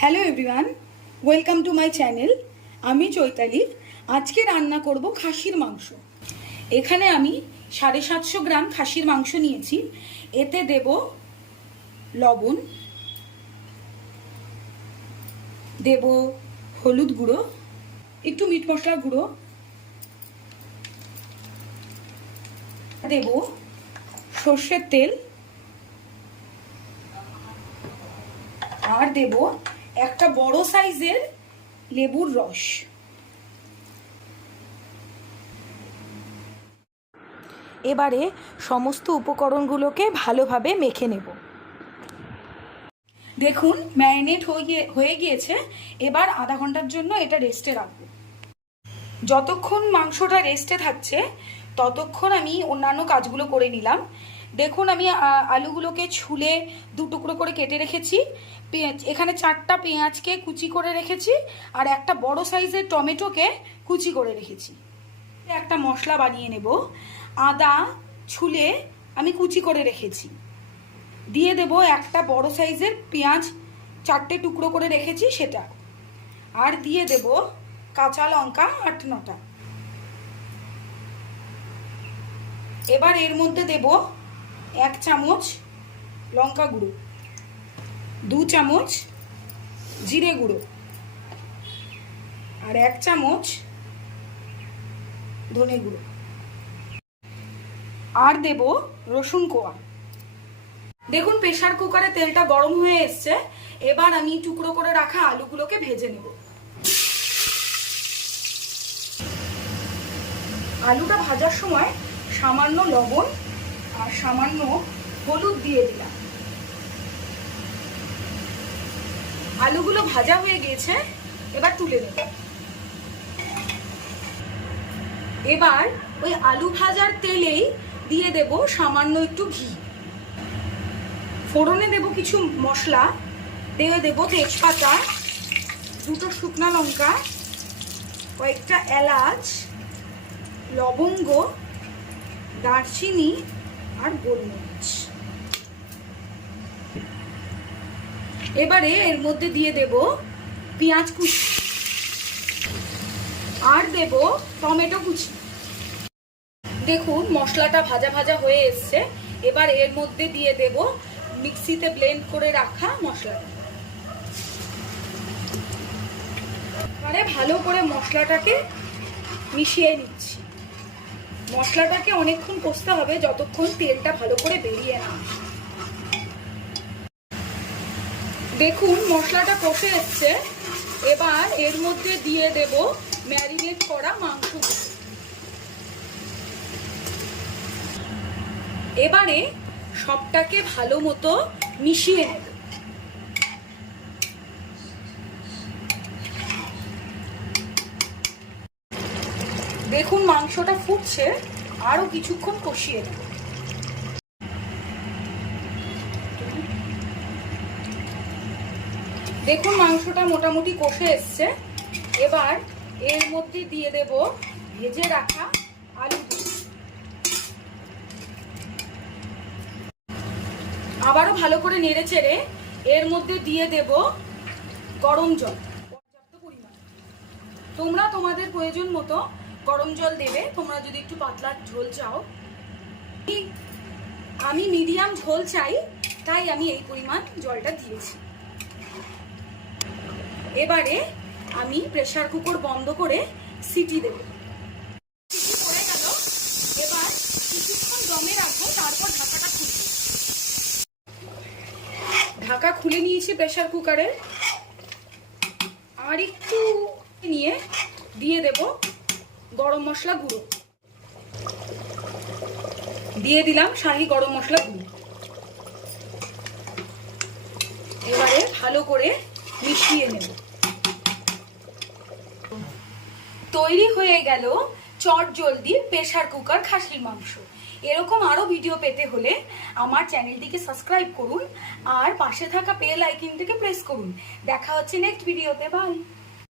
Hello everyone, welcome to my channel. আমি চৈতালি। আজকে রান্না করব খাসির মাংস। এখানে আমি 750 গ্রাম খাসির মাংস নিয়েছি। এতে দেব লবণ, দেব হলুদ গুঁড়ো, একটু মিট মশলার গুঁড়ো, দেব সর্ষের তেল, আর দেব একটা বড় সাইজের লেবুর রস। এবারে সমস্ত উপকরণগুলোকে ভালোভাবে মেখে নেব। দেখুন ম্যারিনেট হয়ে গিয়েছে। এবার আধা ঘন্টার জন্য এটা রেস্টে রাখবো। যতক্ষণ মাংসটা রেস্টে থাকছে ততক্ষণ আমি অন্যান্য কাজগুলো করে নিলাম। দেখুন আমি আলুগুলোকে ছুলে দু টুকরো করে কেটে রেখেছি। এখানে 4টা পেঁয়াজকে কুচি করে রেখেছি, আর একটা বড় সাইজের টমেটোকে কুচি করে রেখেছি। একটা মশলা বানিয়ে নেব। আদা ছুলে আমি কুচি করে রেখেছি, দিয়ে দেব একটা বড় সাইজের পেঁয়াজ 4টে টুকরো করে রেখেছি সেটা, আর দিয়ে দেব কাঁচা লঙ্কা 8-9টা। এবার এর মধ্যে দেব 1 চামচ লঙ্কা গুঁড়ো, 2 চামচ জিরে গুঁড়ো, আর 1 চামচ ধনে গুঁড়ো, আর দেব রসুন কোয়া। দেখুন প্রেসার কুকারে তেলটা গরম হয়ে এসছে। এবার আমি টুকরো করে রাখা আলুগুলোকে ভেজে নেব। আলুটা ভাজার সময় সামান্য লবণ আর সামান্য হলুদ দিয়ে দিলাম। আলুগুলো ভাজা হয়ে গিয়েছে, এবার তুলে নেব। এবার ওই আলু ভাজার তেলেই দিয়ে দেব সামান্য একটু ঘি। ফোড়নে দেব কিছু মশলা, দিয়ে দেব তেজপাতা, 2টো শুকনো লঙ্কা, কয়েকটা এলাচ, লবঙ্গ, দারচিনি আর গোলমরিচ। এবারে এর মধ্যে দিয়ে দেব পেঁয়াজ কুচি, আর দেব টমেটো কুচি। দেখুন মশলাটা ভাজা ভাজা হয়ে এসছে। এবার এর মধ্যে দিয়ে দেব মিক্সিতে ব্লেন্ড করে রাখা মশলাটা। এবারে ভালো করে মশলাটাকে মিশিয়ে নিচ্ছি। মশলাটাকে অনেকক্ষণ কষতে হবে যতক্ষণ তেলটা ভালো করে বেরিয়ে না। দেখুন মশলাটা কষে এসছে। এবার এর মধ্যে দিয়ে দেব ম্যারিনেট করা মাংসগুলো। এবারে সবটাকে ভালো মতো মিশিয়ে নেব। দেখুন মাংসটা ফুটছে, আরো কিছুক্ষণ কষিয়ে নেব। দেখুন মাংসটা মোটামুটি কষে এসছে। এবার এর মধ্যে দিয়ে দেব ভেজে রাখা আলু। আবারও ভালো করে নেড়ে চেড়ে এর মধ্যে দিয়ে দেব গরম জল পর্যাপ্ত পরিমাণে। তোমরা তোমাদের প্রয়োজন মতো গরম জল দেবে। তোমরা যদি একটু পাতলা ঝোল চাও, আমি মিডিয়াম ঝোল চাই, তাই আমি এই পরিমাণ জলটা দিয়েছি। এবারে আমি প্রেসার কুকার বন্ধ করে সিটি দেব। সিটি পড়ে গেল। এবার কিছুক্ষণ দমে রাখবো, তারপর ঢাকাটা খুলবো। ঢাকা খুলে নিয়েছি প্রেসার কুকারে। আর একটু নিয়ে দিয়ে দেব গরম মশলা গুঁড়ো, দিয়ে দিলাম শাহি গরম মশলা গুঁড়ো। এবারে ভালো করে মিশিয়ে নেব। তৈরি হয়ে গেল চটজলদি প্রেসার কুকার খাসির মাংস। এরকম আরো ভিডিও পেতে হলে আমার চ্যানেলটিকে সাবস্ক্রাইব করুন আর পাশে থাকা বেল আইকনটিকে প্রেস করুন। দেখা হচ্ছে নেক্সট ভিডিওতে। বাই।